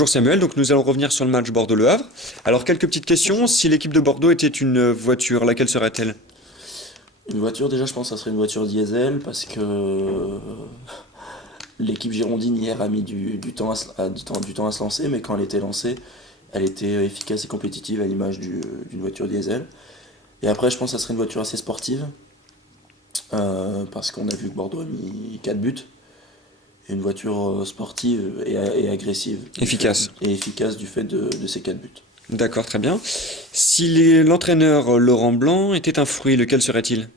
Bonjour Samuel, donc nous allons revenir sur le match Bordeaux-Le Havre. Alors quelques petites questions, si l'équipe de Bordeaux était une voiture, laquelle serait-elle? Une voiture, déjà, je pense que ça serait une voiture diesel parce que l'équipe girondine hier a mis du temps du temps à se lancer, mais quand elle était lancée, elle était efficace et compétitive à l'image d'une voiture diesel. Et après, je pense que ça serait une voiture assez sportive parce qu'on a vu que Bordeaux a mis 4 buts. Et une voiture sportive et agressive Efficace. et efficace du fait de ces 4 buts. D'accord, très bien. Si l'entraîneur Laurent Blanc était un fruit, lequel serait-il?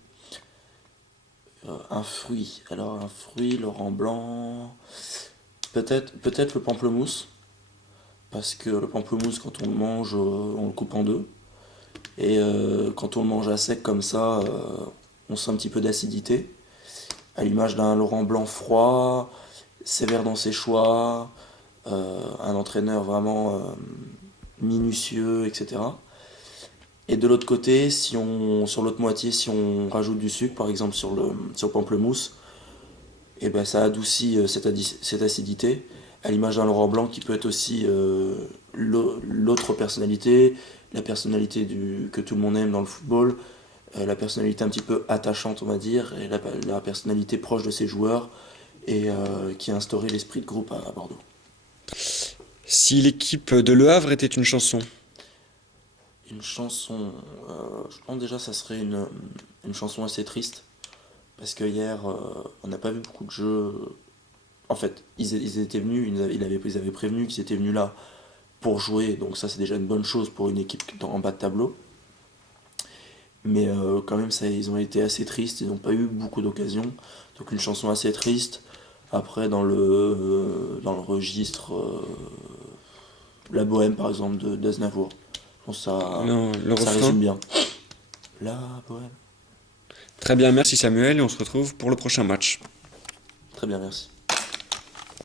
Un fruit, alors un fruit, Laurent Blanc, peut-être le pamplemousse. Parce que le pamplemousse, quand on le mange, on le coupe en deux. Et quand on le mange à sec comme ça, on sent un petit peu d'acidité. À l'image d'un Laurent Blanc froid, sévère dans ses choix, un entraîneur vraiment minutieux, etc. Et de l'autre côté, sur l'autre moitié, si on rajoute du sucre, par exemple sur le pamplemousse, et ben ça adoucit cette acidité, à l'image d'un Laurent Blanc qui peut être aussi l'autre personnalité, la personnalité que tout le monde aime dans le football, la personnalité un petit peu attachante, on va dire, et la personnalité proche de ses joueurs, et qui a instauré l'esprit de groupe à Bordeaux. Si l'équipe de Le Havre était une chanson? Une chanson, je pense déjà ça serait une chanson assez triste, parce que hier, on n'a pas vu beaucoup de jeux. En fait, ils étaient venus, ils avaient prévenu qu'ils étaient venus là pour jouer, donc ça c'est déjà une bonne chose pour une équipe en bas de tableau. Mais quand même, ça, ils ont été assez tristes, ils n'ont pas eu beaucoup d'occasions. Donc une chanson assez triste. Après, dans le registre, La Bohème par exemple d'Aznavour. Je pense que Non, le ça refrain? résume bien. La Bohème. Très bien, merci Samuel, et on se retrouve pour le prochain match. Très bien, merci.